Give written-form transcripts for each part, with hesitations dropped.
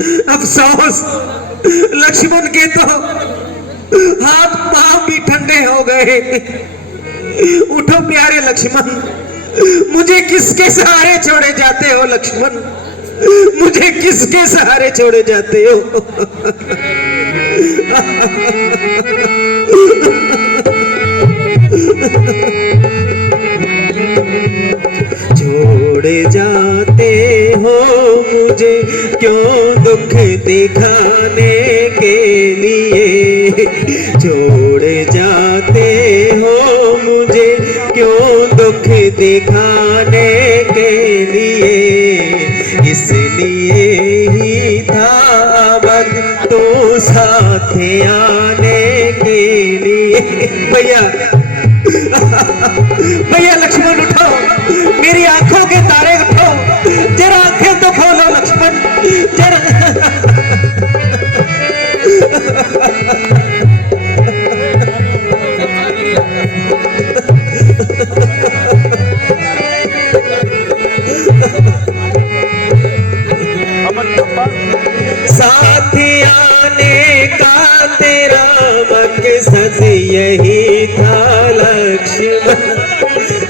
अफसोस लक्ष्मण के तो हाथ पांव भी ठंडे हो गए। उठो प्यारे लक्ष्मण, मुझे किसके सहारे छोड़े जाते हो लक्ष्मण, मुझे किसके सहारे छोड़े जाते हो। छोड़े जाते हो मुझे क्यों दुख दिखाने के लिए, छोड़े जाते हो मुझे क्यों दुख दिखाने के लिए, इसलिए ही था बद तो साथ आने के लिए। भैया भैया लक्ष्मण उठो, मेरी आंखों के तारे उठो, जरा आंखें तो खोलो लक्ष्मण, जरा। साथ आने का तेरा मकसद यही था लक्ष्मण,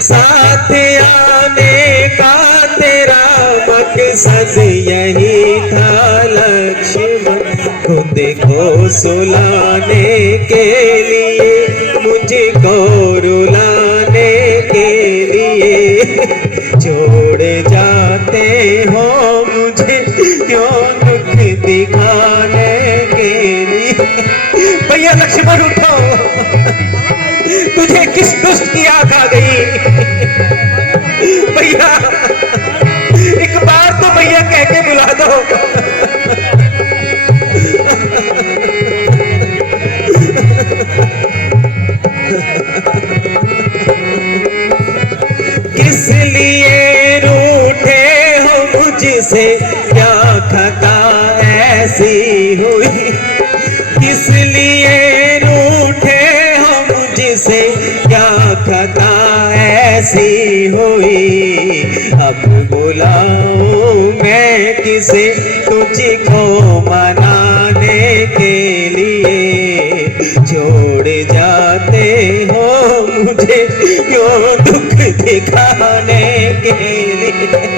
साथ आने का तेरा मकसद यही था लक्ष्मण, खुद को सुलाने के लिए मुझको रुलाने के लिए, छोड़ जाते हो मुझे क्यों दुख दिखाने के लिए। भैया लक्ष्मण उठो, तुझे किस दुष्ट की आग आ गई। भैया एक बार तो भैया कह के बुला दो। किस लिए रूठे हो मुझसे, क्या खता ऐसी हुई, किस लिए रूठे हो मुझसे, क्या खता ऐसी हुई, अब बुलाऊं मैं किसे तुझको मनाने के लिए, छोड़ जाते हो मुझे क्यों दुख दिखाने के लिए।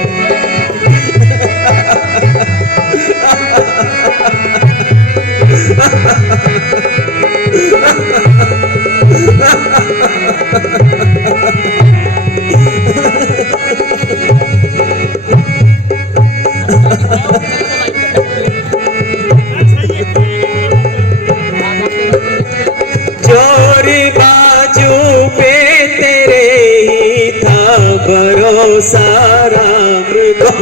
चोरी बाजू पे तेरे ही था भरोसा राम को,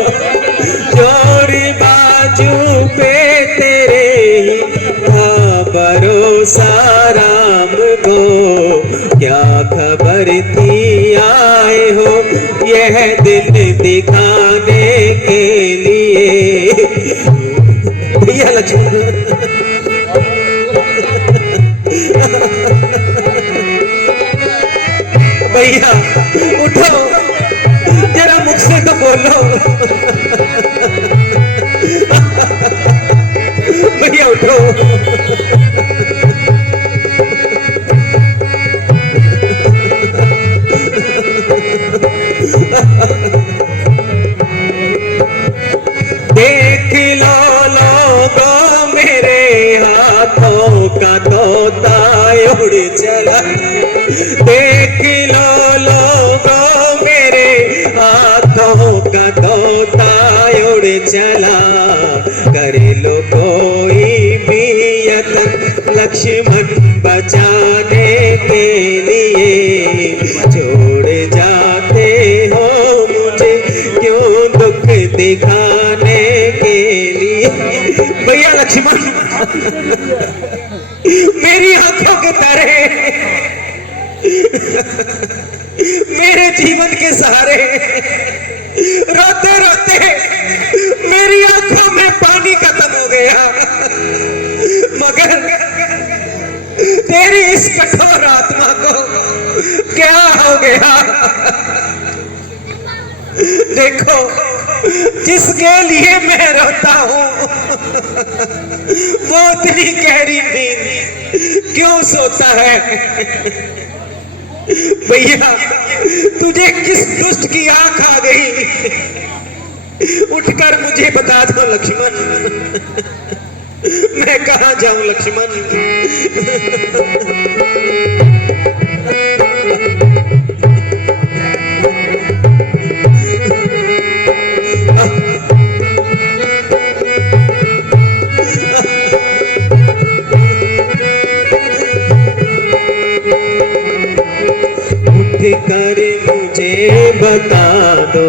चोरी बाजू पे तेरे ही था भरोसा राम को, क्या खबर थी आए हो यह दिन दिखाने के लिए। भैया लक्ष्मण भैया उठो, जरा मुझसे तो बोलो। भैया उठो। देख लो लोगों मेरे हाथों का तोता उड़ चला, देख लो लोगों मेरे हाथों का तोता उड़ चला, कर लो कोई भी यत्न लक्ष्मण बचाने के लिए, छोड़ जाते हो मुझे क्यों दुख दिखाने के लिए। भैया लक्ष्मण मेरी आंखों के तारे, मेरे जीवन के सहारे, रोते रोते मेरी आंखों में पानी खत्म हो गया, मगर तेरी इस कठोर आत्मा को क्या हो गया। देखो जिसके लिए मैं रोता हूं इतनी गहरी नींद क्यों सोता है? भैया तुझे किस दुष्ट की आंख आ गई? उठकर मुझे बता दो लक्ष्मण, मैं कहां जाऊं लक्ष्मण? कर मुझे बता दो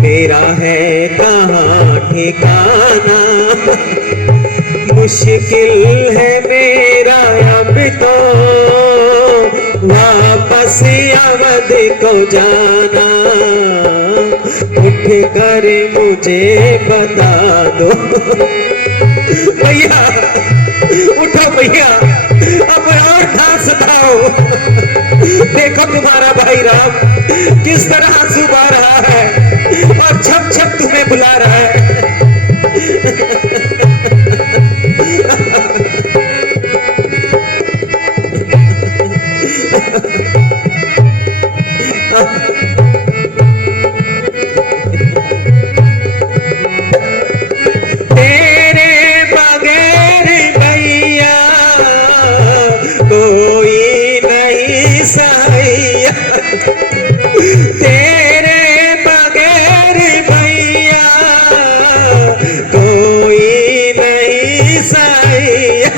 मेरा है कहाँ ठिकाना, मुश्किल है मेरा अब तो वापस अवध को जाना। उठ कर मुझे बता दो। भैया उठो भैया, अब और ना सताओ। देखो तुम्हारा भाई राम किस तरह आंसू बहा रहा है और छप छप तुम्हें बुला रहा है। तेरे बगैर भैया कोई नहीं सैया, तेरे बगैर भैया कोई नहीं सैया।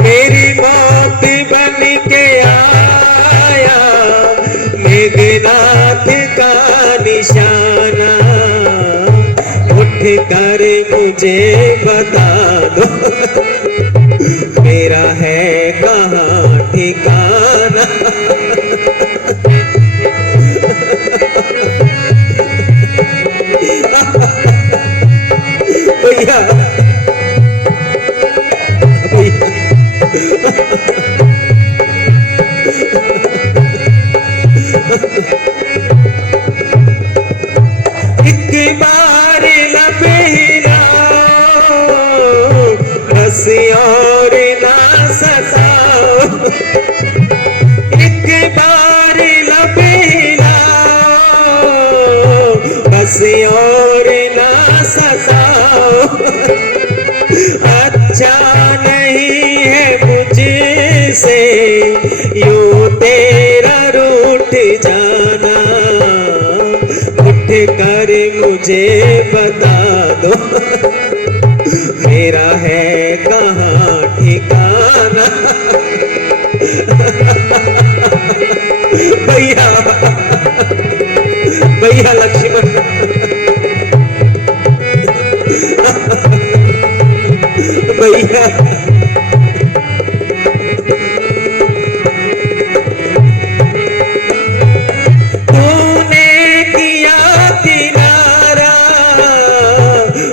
मेरी मौत बन के आया मेघनाथ का निशाना। उठ कर मुझे बता दो मेरा है कहाँ ठिकाना। भैया एक बार लब हिलाओ बस और ना सताओ। एक बार लब हिलाओ बस और ना सताओ। अच्छा नहीं है मुझसे यूं तेरा रूठ जाना। उठ कर मुझे बता दो मेरा है कहाँ ठिकाना। भैया भैया लक्ष्मण भैया तूने किया किनारा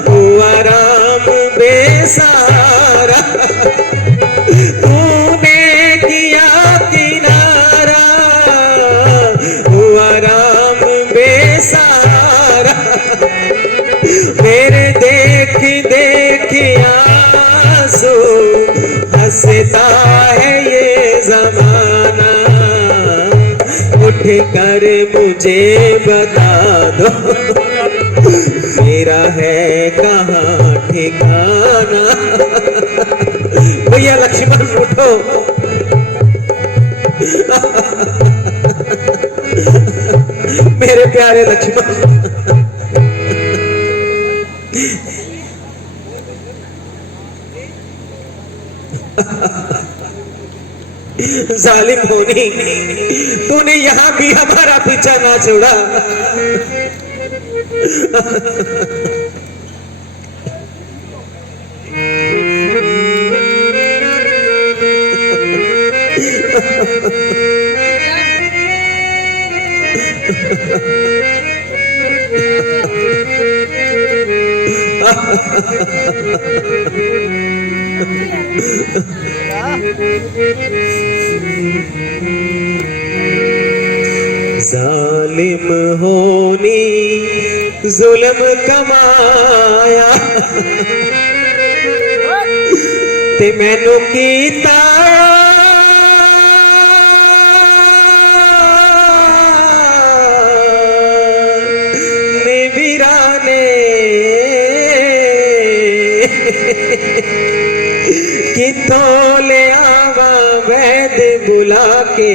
हुआ राम बेसारा। तूने किया किनारा हुआ राम बेसारा। मेरे देख देख आंसू हंसता है ये जमाना। उठ कर मुझे बता दो मेरा है कहाँ ठिकाना। भैया लक्ष्मण उठो। मेरे प्यारे लक्ष्मण जालिम होनी तूने यहाँ भी हमारा पीछा ना छोड़ा। जालिम होनी जुल्म कमाया ते मैनू कीता ने वीराने कितों ले आवा वैद बुला के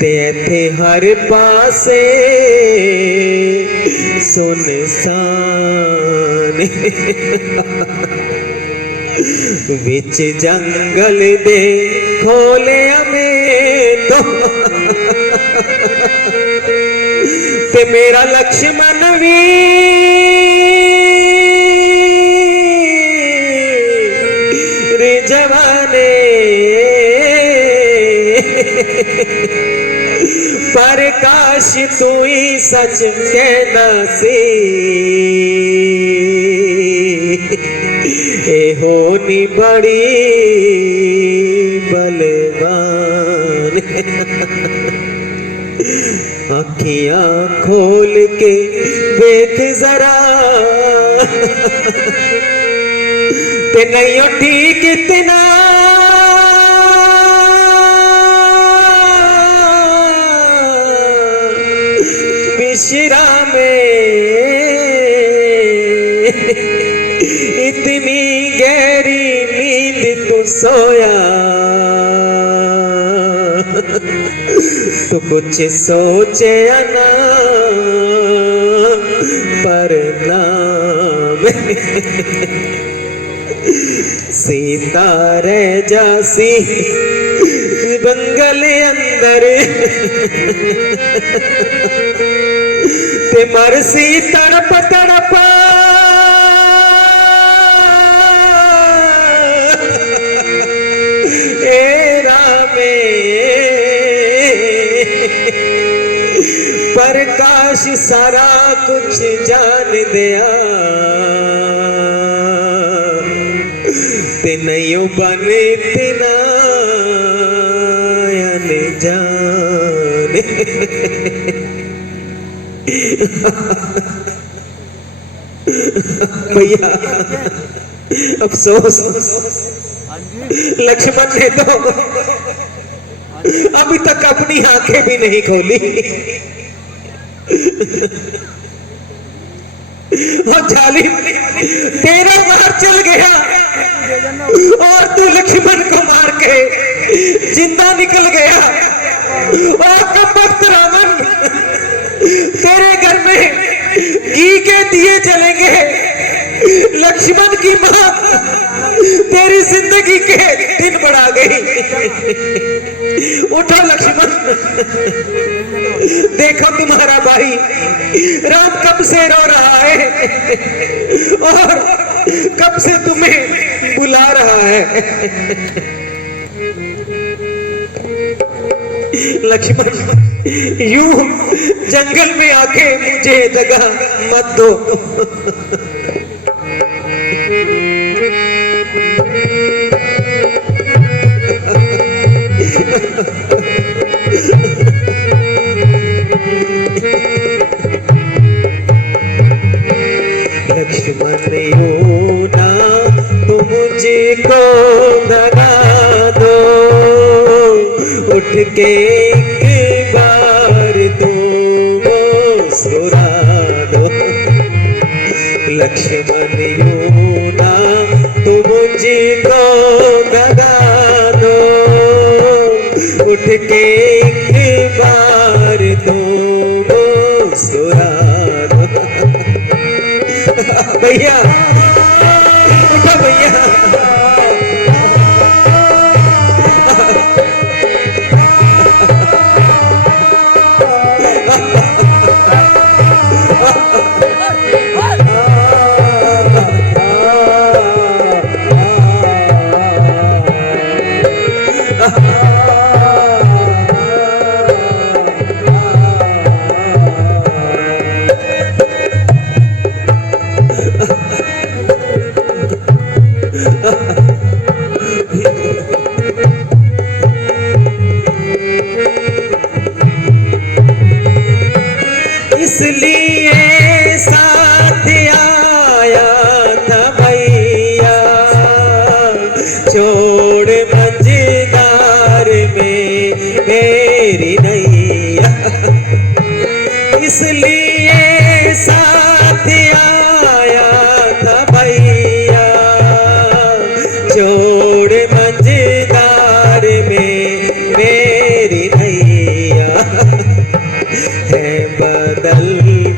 ते इत्थे हर पासे सुनसान विच जंगल दे खोले में तो ते मेरा लक्ष्मण भी जवाने पर काश तू ही सच कहना सी ए होनी बड़ी बलवान अखियां खोल के देख जरा ते नहीं ठीक इतना मिश्रा में इतनी गहरी नींद तू सोया तो कुछ सोचे ना पर नाम सीता रह जासी बंगले अंदर ते मरसी तड़प तड़प ए रामे पर काश सारा कुछ जान दिया ते नहीं बने तेना जाने भैया अफसोस लक्ष्मण ने तो अभी तक अपनी आंखें भी नहीं खोली और जालिम तेरा मार चल गया और तू लक्ष्मण को मार के जिंदा निकल गया और कमबख्त रावण तेरे घर में घी के दिए जलेंगे लक्ष्मण की मां तेरी जिंदगी के दिन बढ़ा गई उठो लक्ष्मण देखो तुम्हारा भाई राम कब से रो रहा है और कब से तुम्हें बुला रहा है लक्ष्मण यूं जंगल में आके मुझे जगह मत दो लक्ष्मण यूं ना तुम मुझको दगा दो उठ के एक बार तुम मुस्कुरा दो लक्ष्मण यूं ना तुम मुझको दगा दो उठ के एक बार तुम मुस्कुरा दो भैया उठो भैया इसलिए साथ आया इसलिए साथ आया था भैया, जोड़ मंझधार में मेरी नैया। है बदल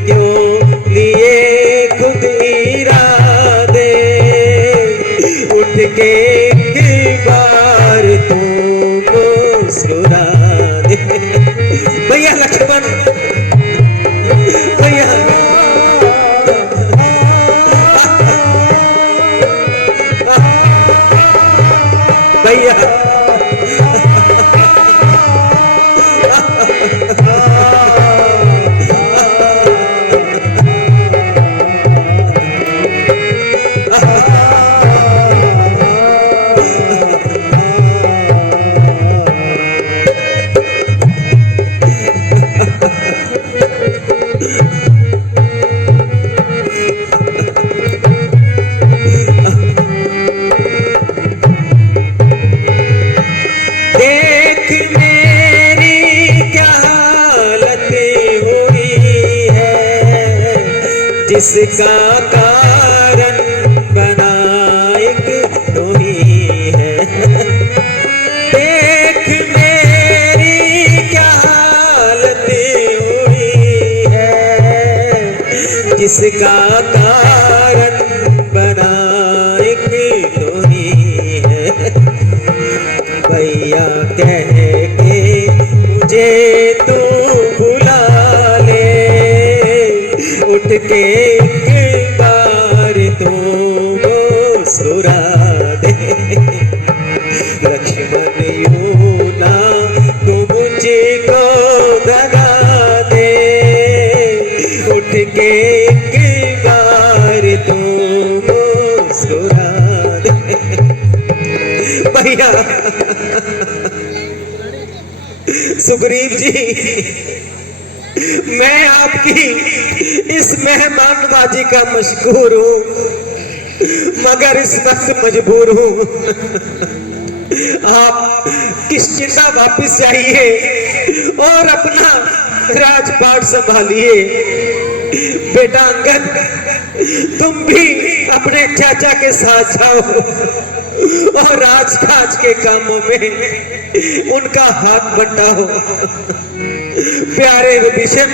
क्यों लिए खुद इरादे, उठ के एक बार तू मुस्कुरा दे। भैया लक्ष्मण, भैया भैया जिसका कारण बना एक तू ही है। देख मेरी क्या हालत हुई है, जिसका कारण बना एक तू ही है। भैया कह के मुझे तू बुला ले, उठ के एक बार तू मुस्कुरा दे। लक्ष्मण यूं ना तू मुझको दगा दे, उठ के एक बार तू मुस्कुरा दे। भैया सुग्रीव जी, मैं आपकी इस मेहमानबाजी का मशहूर हूं, मगर इस वक्त मजबूर हूं। आप किश्चिंदा वापस जाइए और अपना राजपाट संभालिए। बेटा अंगद, तुम भी अपने चाचा के साथ जाओ और राजकाज के कामों में उनका हाथ बंटाओ। प्यारे विभीषण,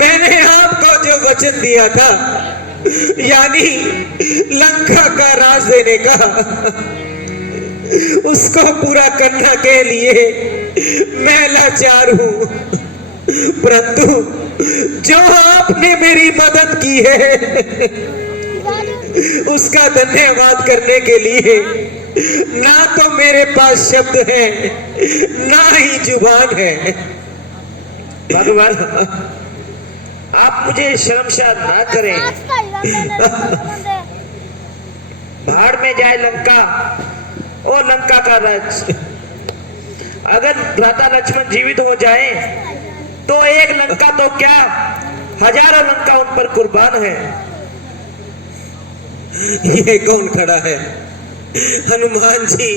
मैंने आपको जो वचन दिया था, यानी लंका का राज देने का, उसको पूरा करने के लिए मैं लाचार हूं। परंतु जो आपने मेरी मदद की है, उसका धन्यवाद करने के लिए ना तो मेरे पास शब्द है, ना ही जुबान है। भगवान, आप मुझे शर्मसार ना करें। भाड़ में जाए लंका और लंका का राज। अगर भ्राता लक्ष्मण जीवित हो जाए तो एक लंका तो क्या, हजारों लंका उन पर कुर्बान है। ये कौन खड़ा है? हनुमान जी।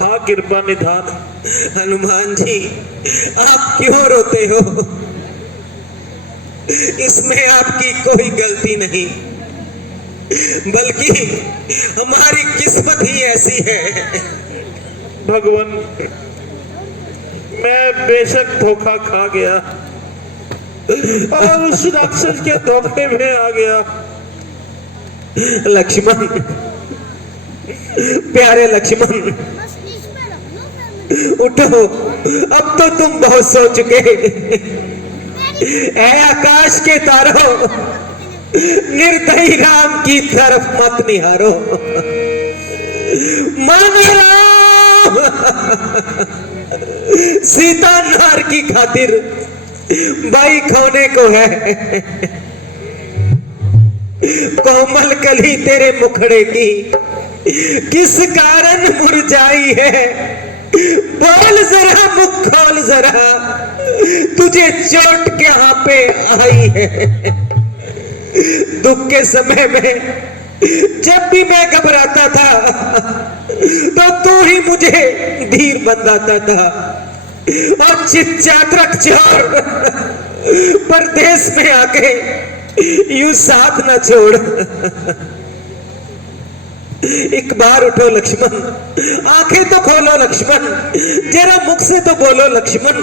हाँ, कृपा निधान। हनुमान जी, आप क्यों रोते हो? इसमें आपकी कोई गलती नहीं, बल्कि हमारी किस्मत ही ऐसी है। भगवान, मैं बेशक धोखा खा गया और उस राक्षस के धोखे में आ गया। लक्ष्मण, प्यारे लक्ष्मण, उठो, अब तो तुम बहुत सो चुके। ऐ आकाश के तारों, निर्दयी राम की तरफ मत निहारो। मानो राम सीता नार की खातिर भाई खोने को है। कोमल कली तेरे मुखड़े की किस कारण मुरझाई है? बोल जरा, मुख खोल जरा, तुझे चोट क्या पे आई है? दुख के समय में जब भी मैं घबराता था तो तू ही मुझे धीर बंधाता था। और चित चोर परदेश में आके यूं साथ न छोड़। एक बार उठो लक्ष्मण, आंखें तो खोलो लक्ष्मण, जरा मुख से तो बोलो लक्ष्मण।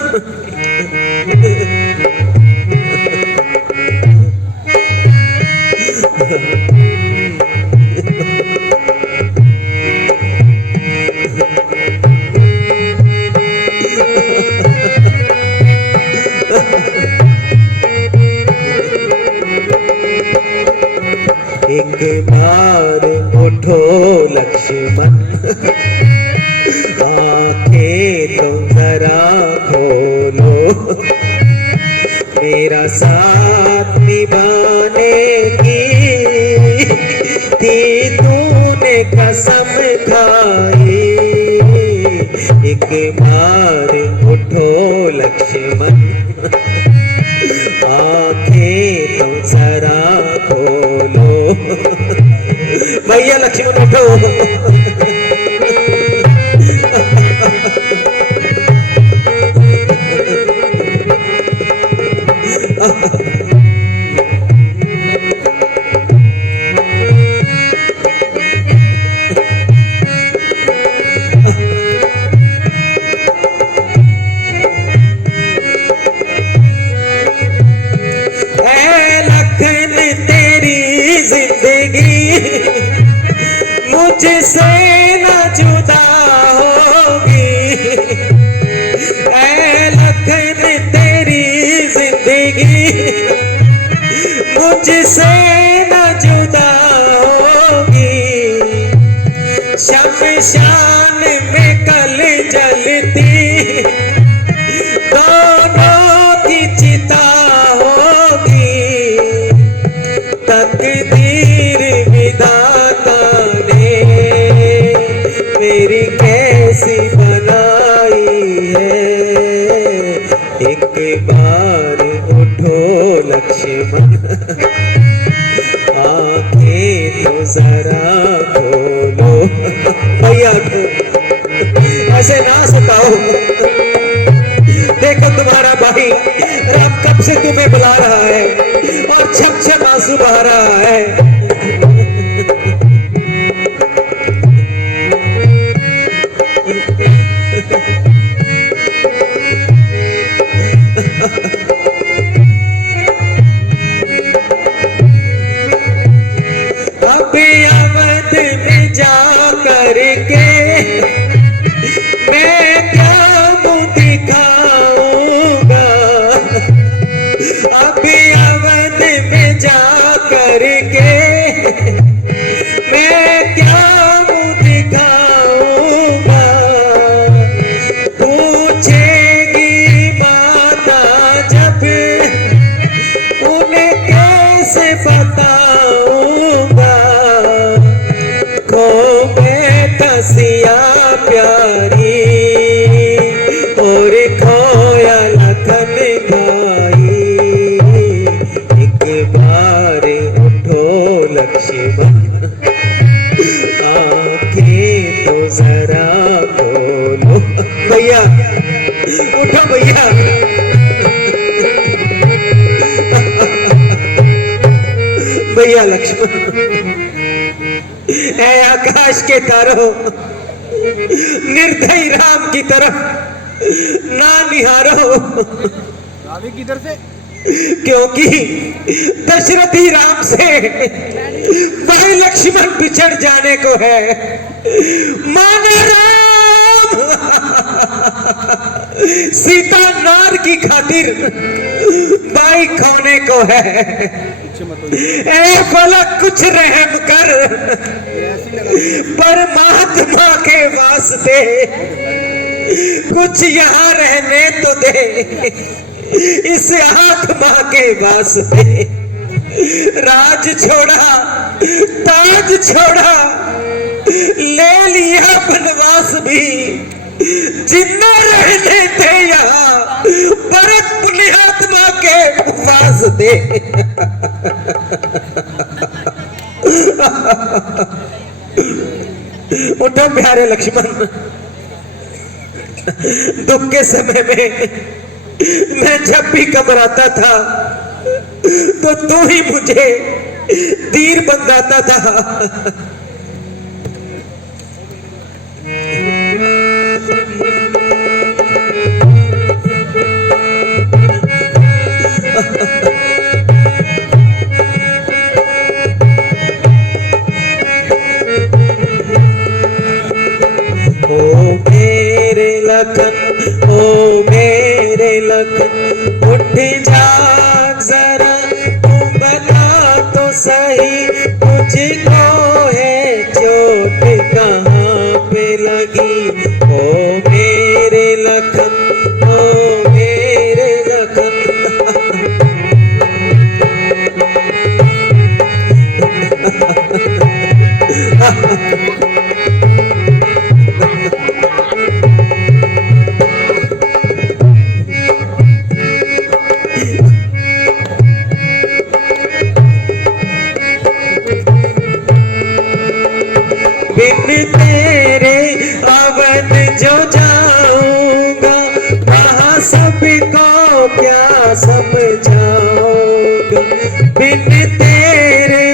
एक बार उठो लक्ष्मण, आंखें तो जरा खोलो, मेरा साथ निभाने की तूने कसम खाई। एक बार उठो लक्ष्मण, आंखें तो जरा खोलो। भैया लक्ष्मण उठो। मुझसे न जुदा होगी, ऐ लखन तेरी जिंदगी मुझसे न जुदा होगी। शमशान में कल जलती दोनों की चिता होगी। तकदीर विधाता मेरी कैसी बनाई है। एक बार उठो लक्ष्मण, आंखें तो जरा खोलो। भैया ऐसे ना सताओ, देखो तुम्हारा भाई राम कब से तुम्हें बुला रहा है और छम छम आंसू बहा रहा है। अब अवध में जा करके मैं क्या मुंह दिखाऊंगा। अब अवध में जा करके मैं क्या मुंह दिखाऊंगा। पूछेगी माता जब उन्हें कैसे बताऊंगा। तसिया प्यारी और खोया लखन भाई। एक बार उठो लक्ष्मण, आंखें तो जरा खोलो। भैया उठो भैया। भैया लक्ष्मण, ऐ आकाश के तारों, निर्दयी राम की तरफ ना निहारो। किधर से? क्योंकि दशरथी राम से भाई लक्ष्मण बिछड़ जाने को है। मानो राम सीता नार की खातिर भाई खोने को है। ऐ फलक कुछ रहम कर, परमात्मा के वास्ते कुछ यहाँ रहने तो दे। इस आत्मा के वास्ते राज छोड़ा, ताज छोड़ा, ले लिया बनवास भी। जिन्ना रहने थे यहाँ भरत पुण्यात्मा के वास्ते। उठो प्यारे लक्ष्मण, दुख के समय में मैं जब भी घबराता था तो तू ही मुझे तीर बंधाता था। ओ मेरे लखन उठ जाग जरा, तू बता तो सही मुझको है चोट कहाँ पे लगी। ओ मेरे लखन, ओ मेरे लखन। बिन तेरे अवध जो जाऊंगा, वहाँ सबको क्या समझाऊंगा। बिन तेरे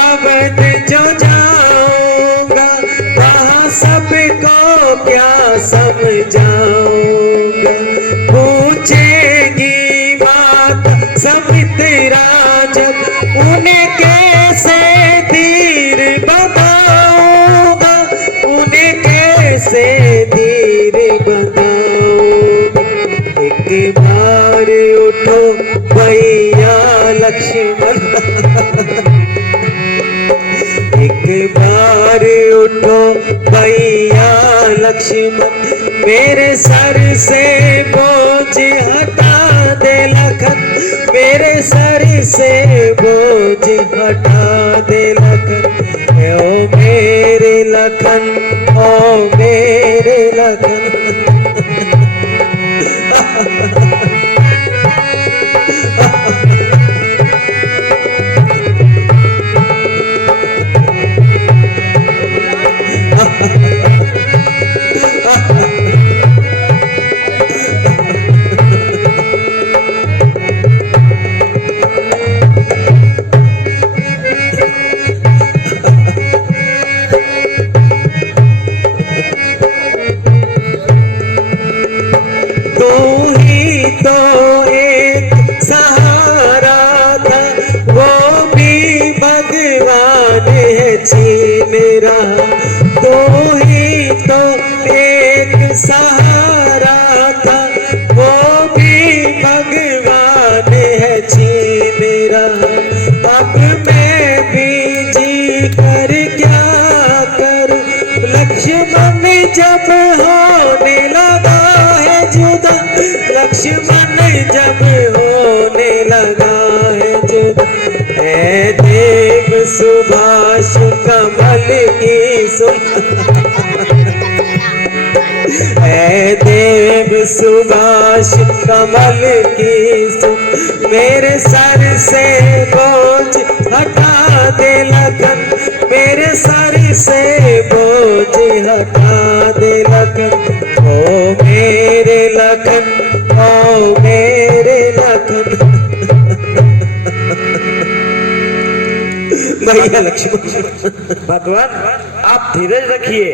अवध जो जाऊंगा, वहाँ सबको क्या समझाऊंगा। पूछेगी बात समित्रा जब, उन्हें कैसे धीर बताऊंगा, उन्हें कैसे धीर बताऊंगा। एक बार उठो भैया लक्ष्मण, एक बार उठो भैया लक्ष्मण, मेरे सर से बोझ हटा दे लखन, मेरे सर से बोझ हटा दे लखन। ओ मेरे लखन, ओ मेरे लखन। तो एक सहारा था, वो भी भगवान है छीन रहा। तो ही तो एक सहारा था, वो भी भगवान है छीन रहा। अब मैं भी जी कर क्या करूं, लक्ष्मण जब होने लगा है जुदा, लक्ष्मण जब होने लगा है जुदा। ऐ देव सुभाष कमल की सुन, ऐ देव सुभाष कमल की सुन, मेरे सर से बोझ हटा दे लखन, मेरे सर से बोझ हटा दे लखन। ओ मेरे लखन, ओ मेरे लखन। भैया लक्ष्मण। भगवान आप धीरज रखिए,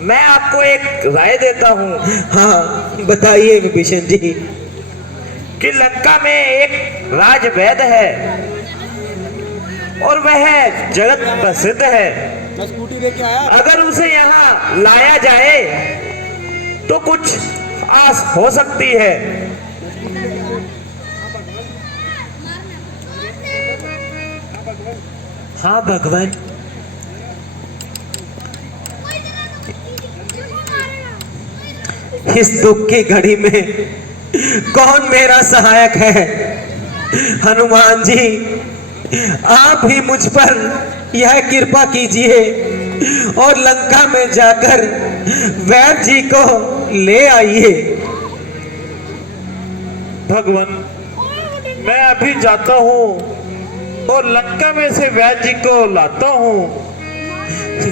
मैं आपको एक राय देता हूँ। हाँ बताइए विभीषण जी। कि लंका में एक राजवैद्य है और वह जगत प्रसिद्ध है। मैं स्कूटी लेके आया। अगर उसे यहाँ लाया जाए तो कुछ आस हो सकती है। हाँ भगवान, इस दुख की घड़ी में कौन मेरा सहायक है? हनुमान जी, आप ही मुझ पर यह कृपा कीजिए और लंका में जाकर वैद्य जी को ले आइए। भगवान मैं अभी जाता हूँ और लंका में से वैद्य जी को लाता हूँ।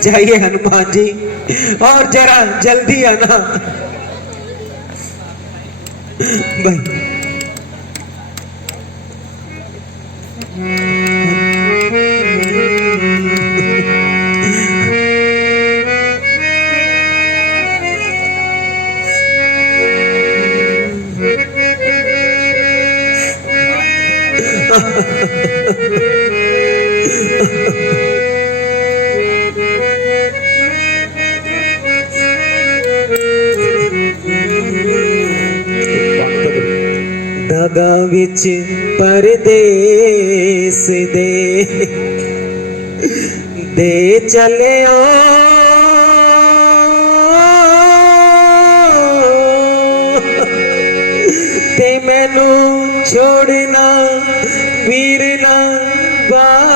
जाइए हनुमान जी, और जरा जल्दी आना। भाई धागा विच परदेस दे चले ते मैनू छोड़ना वीर ना वास्ताए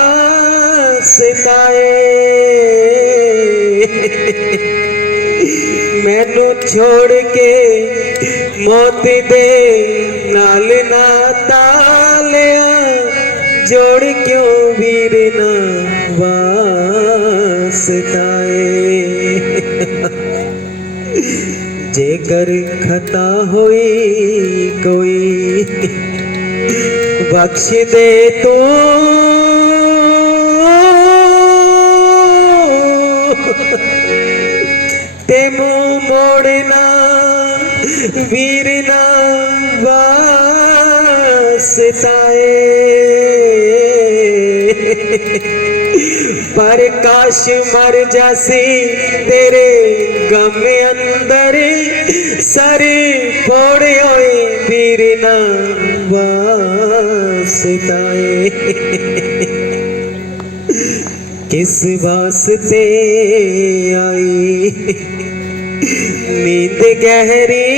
मैनू छोड़ के मौत दे नाल ना तालिया जोड़ क्यों वीर ना वास्ताए जेकर खता हुई कोई बख्श दे तो ते मुंह मोड़ना वीर ना वास्ताए पर काश मर जासी तेरे गम अंदर सर फोड़े होए वीर ना वास्ताए किस वास्ते आई नींद गहरी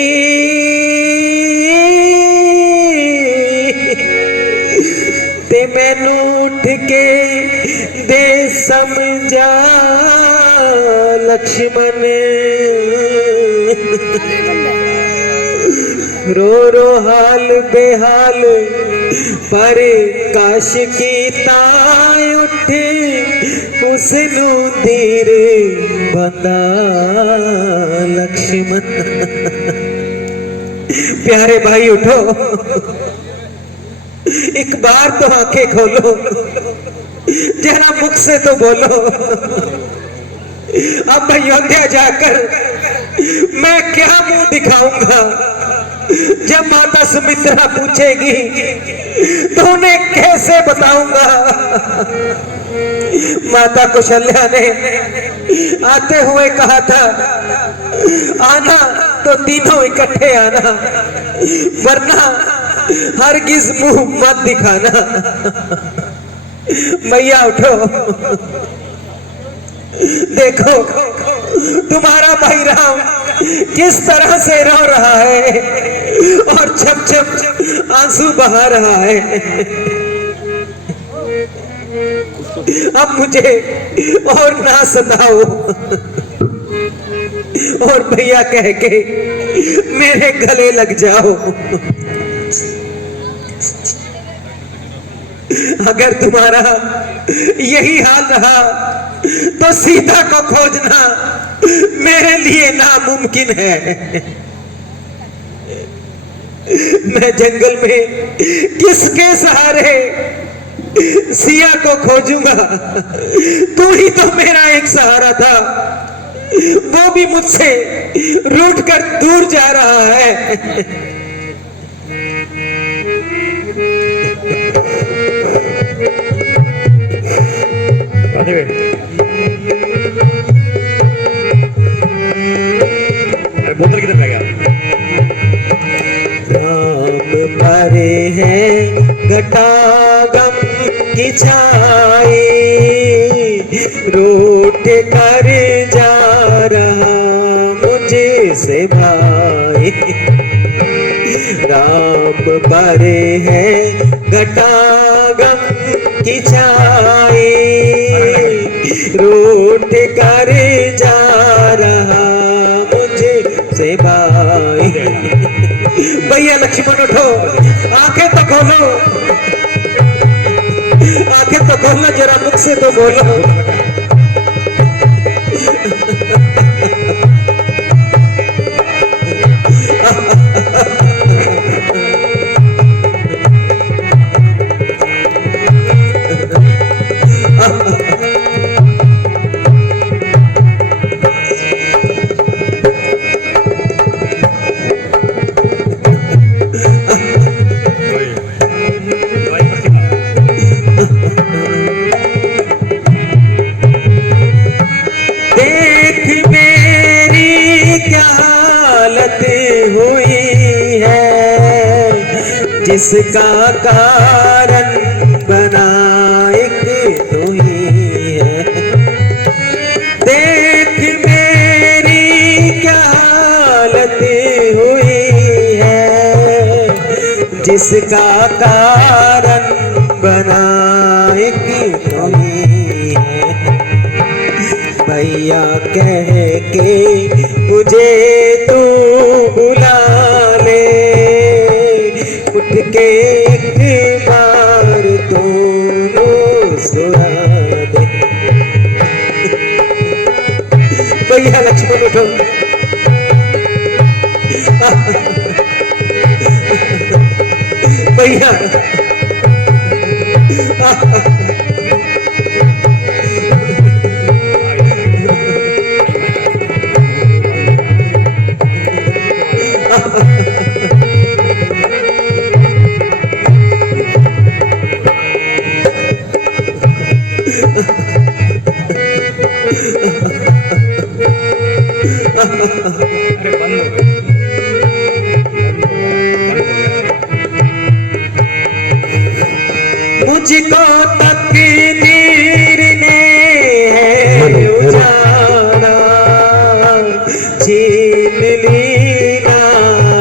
ते मैनू उठ के दे समझा लक्ष्मण रो रो हाल बेहाल पर काश की ताय उठे उसनू धीर बंदा लक्ष्मण प्यारे भाई उठो एक बार तो आंखें खोलो जरा मुख से तो बोलो अब अयोध्या जाकर मैं क्या मुंह दिखाऊंगा जब माता सुमित्रा पूछेगी तो उन्हें कैसे बताऊंगा माता कौशल्या ने आते हुए कहा था आना तो तीनों इकट्ठे आना वरना हरगिज मुंह मत दिखाना मैया उठो देखो तुम्हारा भाई राम किस तरह से रो रहा है और छप छप आंसू बहा रहा है अब मुझे और ना सताओ और भैया कह के मेरे गले लग जाओ अगर तुम्हारा यही हाल रहा तो सीता को खोजना मेरे लिए नामुमकिन है मैं जंगल में किसके सहारे सिया को खोजूंगा तू ही तो मेरा एक सहारा था वो भी मुझसे रूठ कर दूर जा रहा है बोतल किधर रह गया? राम परे है घटागम की छाई रूठ कर जा रहा मुझे से भाई राम परे है घटागम की छाई रूठ कर जा रहा मुझे से भाई भैया लक्ष्मण उठो आंखें तो खोलो आंखें तो खोलो जरा मुख से तो बोलो जिसका कारण बना एक तू ही है। देख मेरी क्या हालत हुई है, जिसका कारण बना एक तू ही है। भैया कह के मुझे तू बुला ले, उठ के एक बार तू मुस्कुरा दे। भैया लक्ष्मण उठो। भैया अरे बंद हो गया। मुझको तकदीर ने उजाड़ा, छीन लीना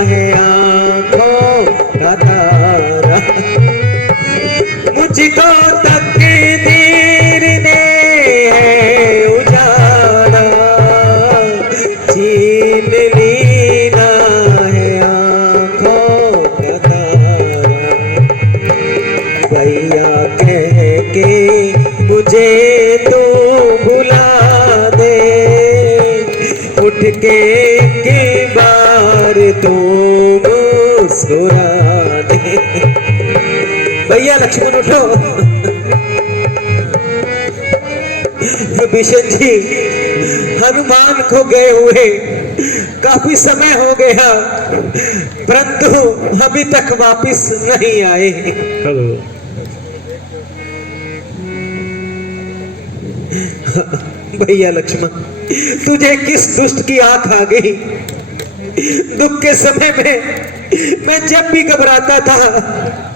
है आँखों का तारा। मुझको तकदीर ने उजाड़ा, छीन लीना है आँखों का तारा। भैया कह के मुझे तो बुला दे, उठ के एक बार तो मुस्कुरा दे। भैया लक्ष्मण उठो। विभीषण जी, हनुमान को गए हुए काफी समय हो गया, परंतु अभी तक वापिस नहीं आए। चलो भैया लक्ष्मण, तुझे किस दुष्ट की आंख आ गई? दुख के समय में मैं जब भी घबराता था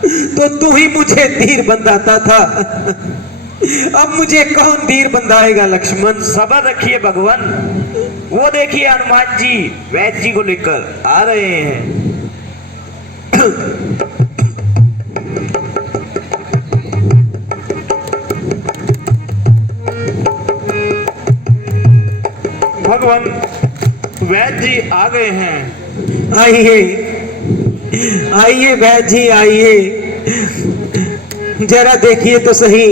तो तू ही मुझे धीर बंधाता था। अब मुझे कौन धीर बंधाएगा लक्ष्मण? सब्र रखिए भगवान। वो देखिए हनुमान जी वैद्य जी को लेकर आ रहे हैं। भगवान वैद्य जी आ गए हैं। आइए आइए वैद्य जी आइए, जरा देखिए तो सही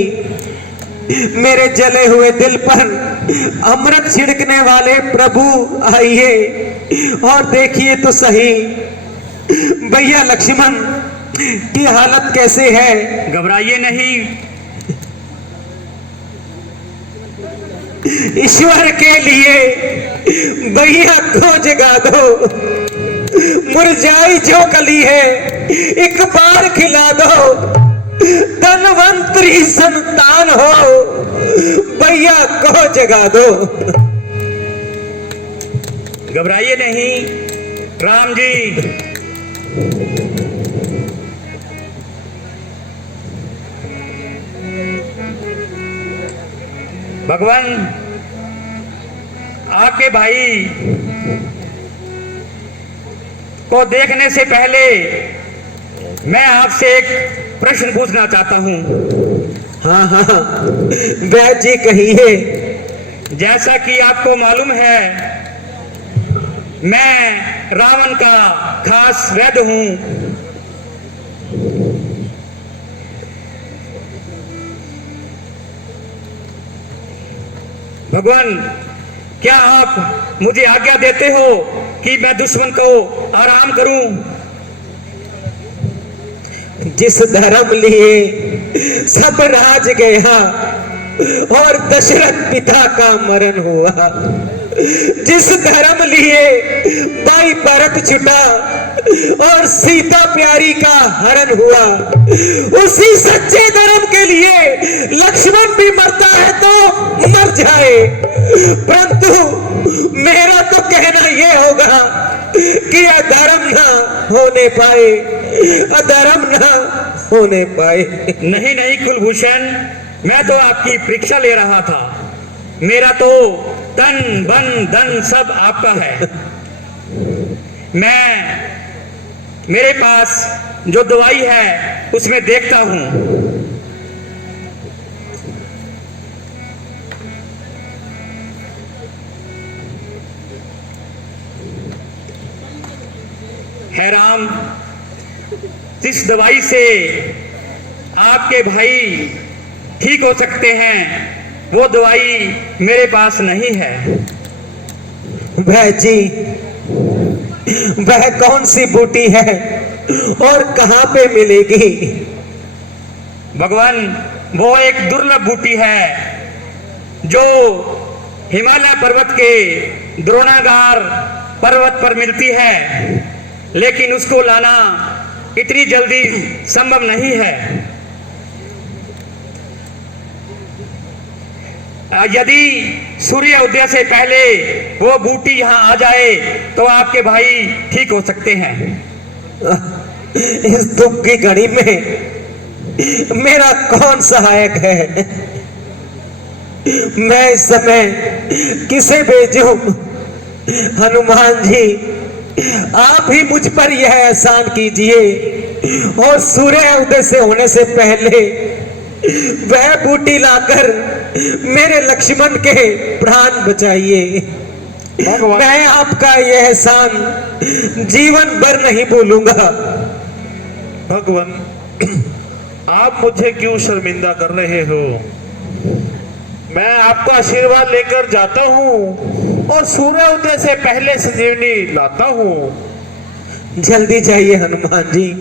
मेरे जले हुए दिल पर अमृत छिड़कने वाले प्रभु। आइए और देखिए तो सही भैया लक्ष्मण की हालत कैसे है। घबराइए नहीं। ईश्वर के लिए भैया को जगा दो, मुरझाई जो कली है एक बार खिला दो, धनवंतरी संतान हो भैया को जगा दो। घबराइए नहीं राम जी। भगवान आपके भाई को देखने से पहले मैं आपसे एक प्रश्न पूछना चाहता हूं। हाँ हाँ वैद्य जी कहिए। जैसा कि आपको मालूम है मैं रावण का खास वैद्य हूं। भगवान क्या आप मुझे आज्ञा देते हो कि मैं दुश्मन को आराम करूं? जिस धर्म लिए सब राज गया और दशरथ पिता का मरण हुआ, जिस धर्म लिए भाई भरत छुटा और सीता प्यारी का हरण हुआ, उसी सच्चे धर्म के लिए लक्ष्मण भी मरता है तो मर जाए, परंतु मेरा तो कहना यह होगा कि यह धर्म ना होने पाए। अधर्म न होने पाए। नहीं नहीं कुलभूषण, मैं तो आपकी परीक्षा ले रहा था। मेरा तो तन बन धन सब आपका है। मेरे पास जो दवाई है उसमें देखता हूं। है राम, इस दवाई से आपके भाई ठीक हो सकते हैं, वो दवाई मेरे पास नहीं है। वह जी, वह कौन सी बूटी है और कहां पे मिलेगी? भगवान, वो एक दुर्लभ बूटी है जो हिमालय पर्वत के द्रोणागार पर्वत पर मिलती है, लेकिन उसको लाना इतनी जल्दी संभव नहीं है। यदि सूर्य उदय से पहले वो बूटी यहाँ आ जाए तो आपके भाई ठीक हो सकते हैं। इस दुख की घड़ी में मेरा कौन सहायक है? मैं इस समय किसे भेजूं? हनुमान जी, आप ही मुझ पर यह एहसान कीजिए और सूर्य उदय से होने से पहले वह बूटी लाकर मेरे लक्ष्मण के प्राण बचाइए। मैं आपका यह एहसान जीवन भर नहीं भूलूंगा। भगवान, आप मुझे क्यों शर्मिंदा कर रहे हो? मैं आपका आशीर्वाद लेकर जाता हूँ और सूर्य उदय से पहले संजीवनी लाता हूँ। जल्दी जाइए हनुमान जी,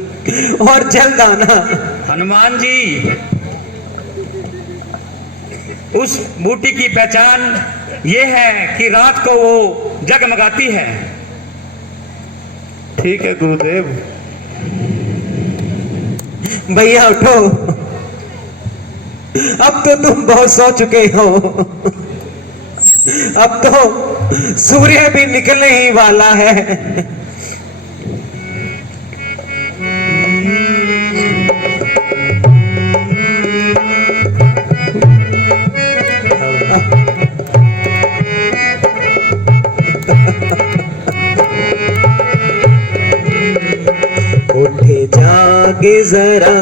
और जल्द आना। हनुमान जी, उस बूटी की पहचान ये है कि रात को वो जगमगाती है। ठीक है गुरुदेव। भैया उठो, अब तो तुम बहुत सो चुके हो। अब तो सूर्य भी निकलने ही वाला है। उठे जागे जरा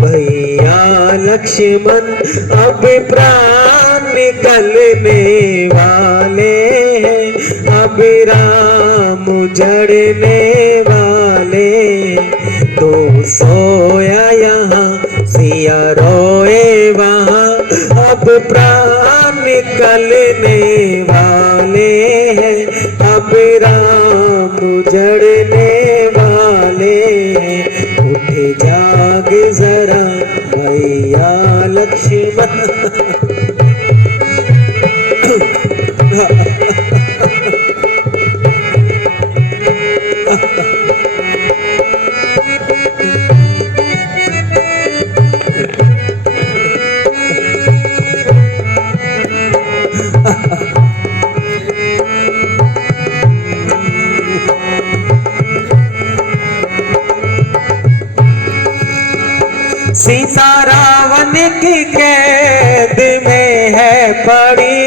भैया लक्ष्मण, अब प्राण निकलने वाले हैं, अब राम जड़ने वाले। तो सोया यहाँ सिया रोए वहाँ, अब प्राण निकलने वाले हैं, अब राम जड़ने वाले। उठे जाग जरा भैया लक्ष्मण। सीता रावण की कैद में है पड़ी,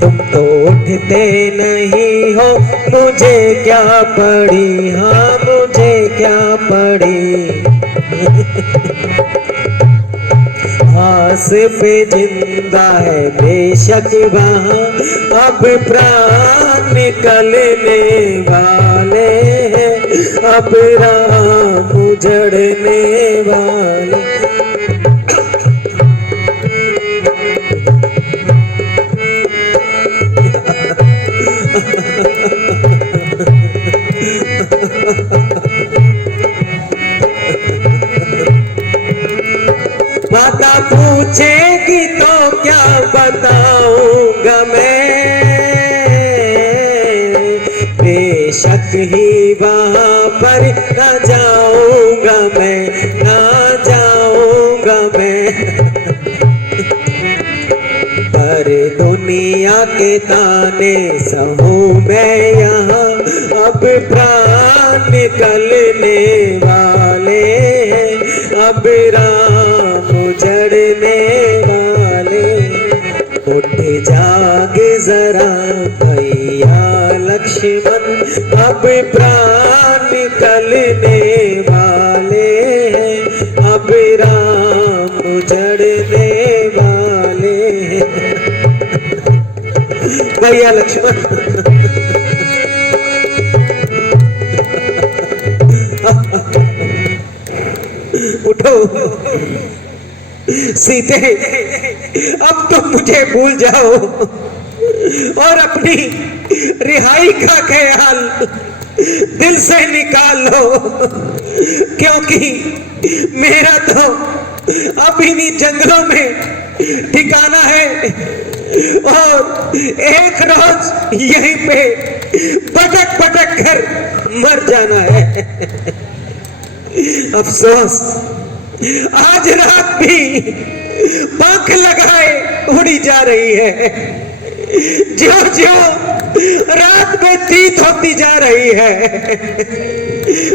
तुम तो उठते नहीं हो, मुझे क्या पड़ी? हाँ मुझे क्या पड़ी? आस पे जिंदा है बेशक वहाँ, अब प्राण निकलने वाले हैं, अब राम उजड़ने वाले। माता पूछेगी तो क्या बताऊंगा मैं, बेशक ही वहाँ पर ना जाऊंगा मैं, ना जाऊंगा मैं। पर दुनिया दुनिया के ताने सहूं मैं यहाँ, अब प्राण निकलने वाले हैं, अब राम उजड़ने वाले। उठ जाग जरा भैया लक्ष्मण, अब प्राण निकलने वाले हैं, अब राम उजड़ने वाले हैं। भैया लक्ष्मण उठो। सीते अब तुम मुझे भूल जाओ और अपनी रिहाई का ख्याल दिल से निकाल लो, क्योंकि मेरा तो अब इन्हीं जंगलों में ठिकाना है और एक रोज यहीं पे भटक भटक कर मर जाना है। अफसोस आज रात भी पंख लगाए उड़ी जा रही है। ज्यों ज्यों रात व्यतीत होती जा रही है,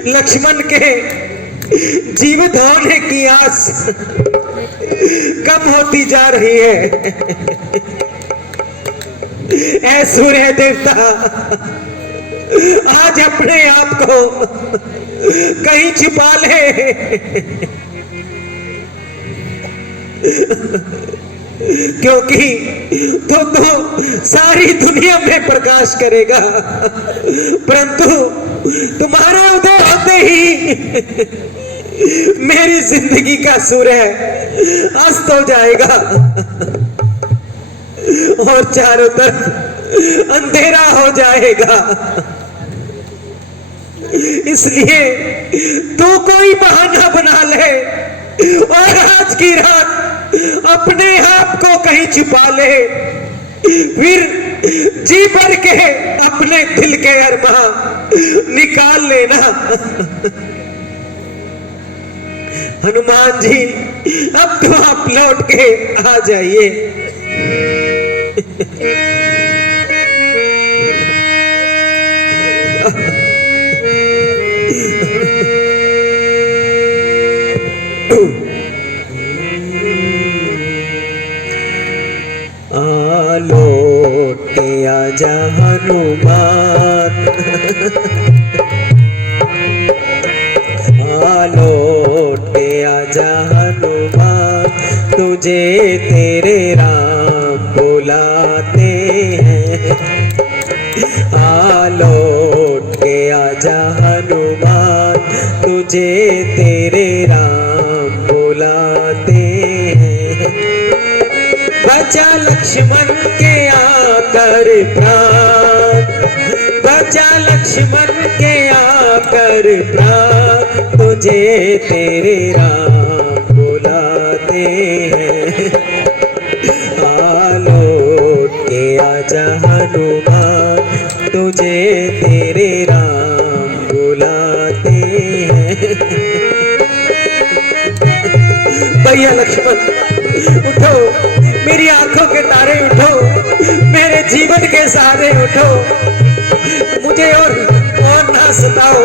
लक्ष्मण के जीवित होने की आस कम होती जा रही है। ऐ सूर्य देवता, आज अपने आप को कहीं छिपा ले, क्योंकि तो सारी दुनिया में प्रकाश करेगा, परंतु तुम्हारा उदय होते ही मेरी जिंदगी का सूर्य अस्त हो जाएगा और चारों तरफ अंधेरा हो जाएगा। इसलिए तू कोई बहाना बना ले और आज की रात अपने आप को कहीं छिपा ले, फिर जी भर के अपने दिल के अरमान निकाल लेना। हनुमान जी अब तो आप लौट के आ जाइए। लौटे आजा हनुमान, लौटे आजा हनुमान, तुझे तेरे राम बुलाते हैं। लौटे आजा हनुमान, तुझे तेरे राम बुलाते हैं। बचा लक्ष्मण के आकर प्राण, बचा लक्ष्मण के आकर प्राण, तुझे तेरे राम बुलाते हैं। लौट के आजा हनुमान, तुझे तेरे राम बुलाते हैं। भैया लक्ष्मण उठो, मेरी आंखों के तारे उठो, मेरे जीवन के सहारे उठो, मुझे और ना सताओ।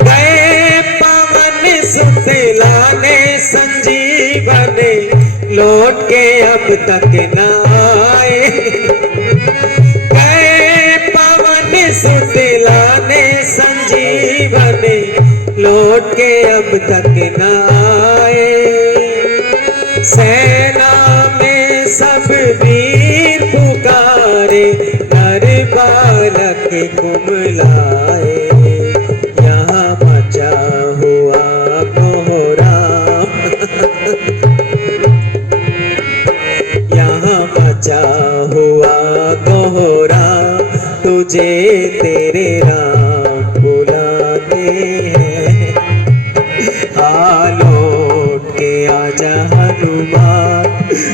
गए पवन सुत लाने संजीवन, लौट के अब तक न आए। सुत लाने संजीवन, लौट के अब तक न आए। सेना में सब वीर पुकारे, नर बालक कुमलाए। यहाँ मचा हुआ कोहराम, यहाँ मचा हुआ कोहराम, तुझे तेरे राम बुलाते हैं। लौट के आजा हनुमान,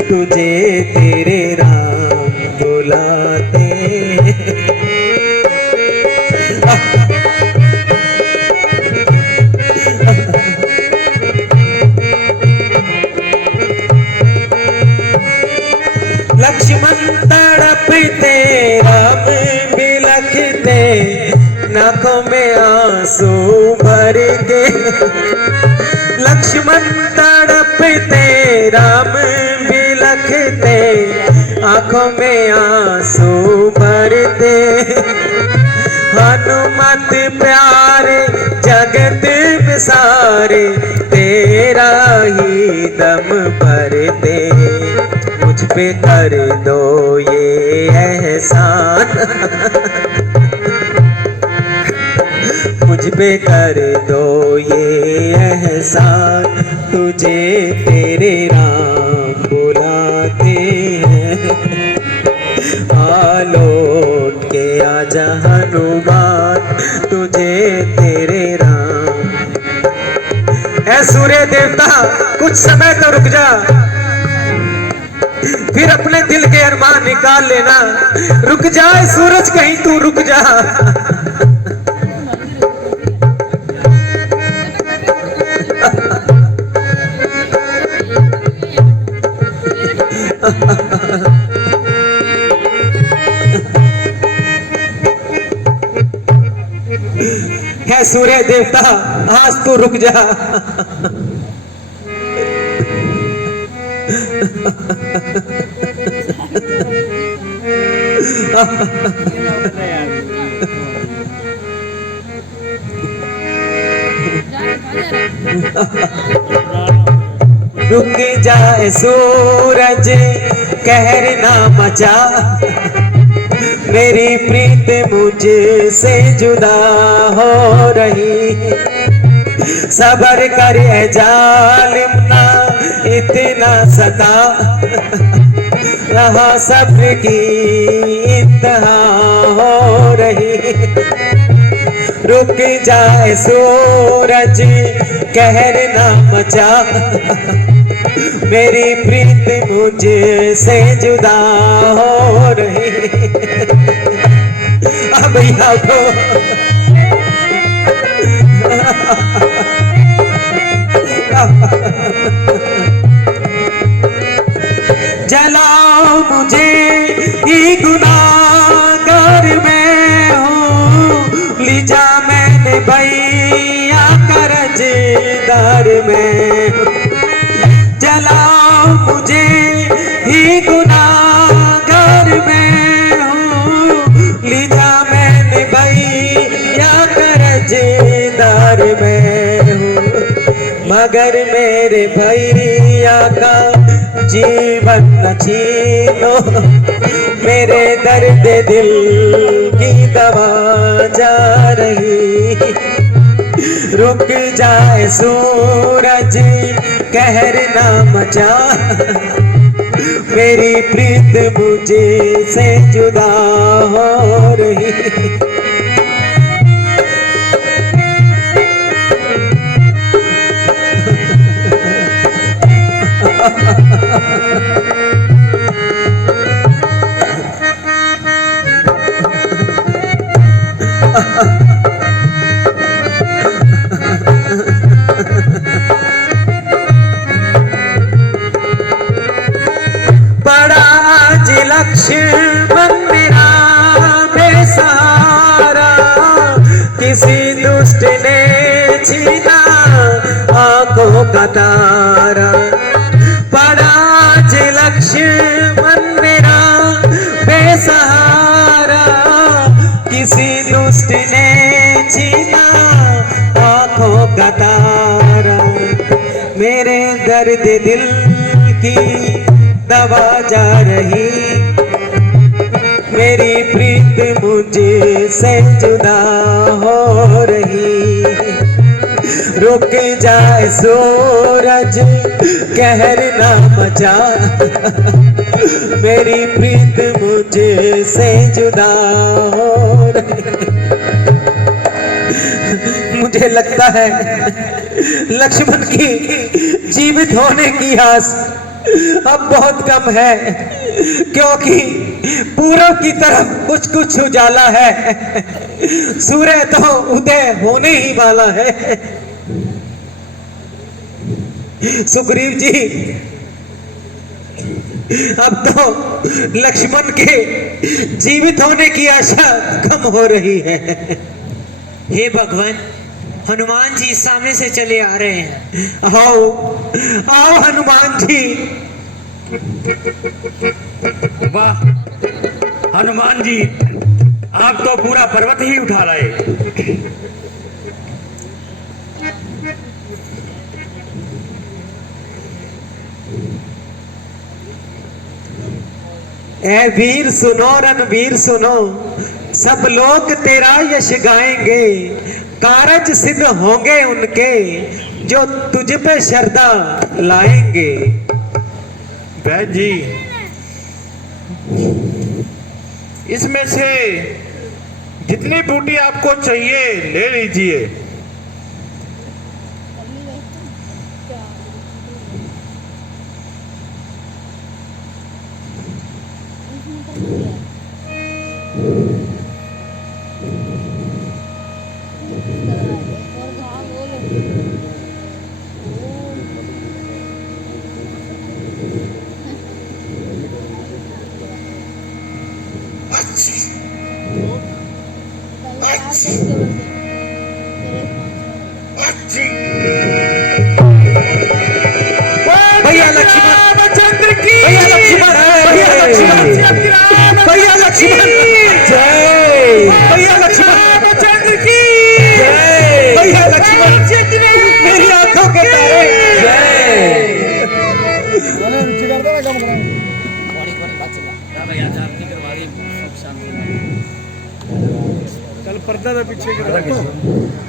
तुझे तेरे राम बुलाते हैं। तड़पते राम बिलखते, नाकों में आंसू भर के। लक्ष्मण तड़पते राम बिलखते, आंखों में आंसू भरते। हनुमत प्यारे जगत में सारे, तेरा ही दम भरते। मुझ पे कर दो ये एहसान, मुझ पे कर दो ये एहसान। तुझे तेरे राम बुलाते हैं, लौट के आजा हनुमान, तुझे तेरे राम। ऐ सूर्य देवता कुछ समय तो रुक जा, फिर अपने दिल के अरमान निकाल लेना। रुक जाए सूरज कहीं तू रुक जा। है सूर्य देवता आज तू रुक जा। रुक जाए सूरज कहर ना मचा, मेरी प्रीत मुझसे जुदा हो रही। सबर कर ए जालिम ना इतना सता, रहा सब्र की इंतहा हो रही। रुक जाए सूरज कहर ना मचा, मेरी प्रीत मुझसे जुदा हो रही। अब यहाँ तो जलाओ मुझे ही गुनाहगार में हूँ, ले जा मैंने भैया कर्जदार में। जलाओ मुझे ही गुनाहगार में हूँ, ले जा मैंने भैया कर्जदार में हूँ। मगर मेरे भैया का जीवन न छीनो, मेरे दर्द दिल की दवा जा रही। रुक जाए सूरज कहर ना मचा, मेरी प्रीत मुझे से जुदा हो रही। बड़ा आज लक्ष्मण मेरा बेसहारा, किसी दुष्ट ने छीना आंखों का तारा। बड़ा आज लक्ष्मण मेरा बेसहारा, किसी दुष्ट ने छीना आंखों का तारा। मेरे दर्द दिल की दवा जा रही, मेरी प्रीत मुझे से जुदा हो रही। रुक जाए सूरज कहर ना मचा, मेरी प्रीत मुझे से जुदा हो रही। मुझे लगता है लक्ष्मण की जीवित होने की आस अब बहुत कम है, क्योंकि पूरब की तरफ कुछ कुछ उजाला है। सूर्य तो उदय होने ही वाला है। सुग्रीव जी अब तो लक्ष्मण के जीवित होने की आशा कम हो रही है। हे भगवान, हनुमान जी सामने से चले आ रहे हैं। आओ आओ हनुमान जी। वाह हनुमान जी, आप तो पूरा पर्वत ही उठा लाए। ए वीर सुनो, रणवीर सुनो, सब लोग तेरा यश गाएंगे। कारज सिद्ध होंगे उनके जो तुझ पे श्रद्धा लाएंगे। बहन जी, इसमें से जितनी बूटी आपको चाहिए ले लीजिए। भैया लक्ष्मण, भैया लक्ष्मण, भैया लक्ष्मण, भैया लक्ष्मण, जय भैया लक्ष्मण, भैया लक्ष्मण, मेरी आंखों के तारे, जय। कल पर्दा था पीछे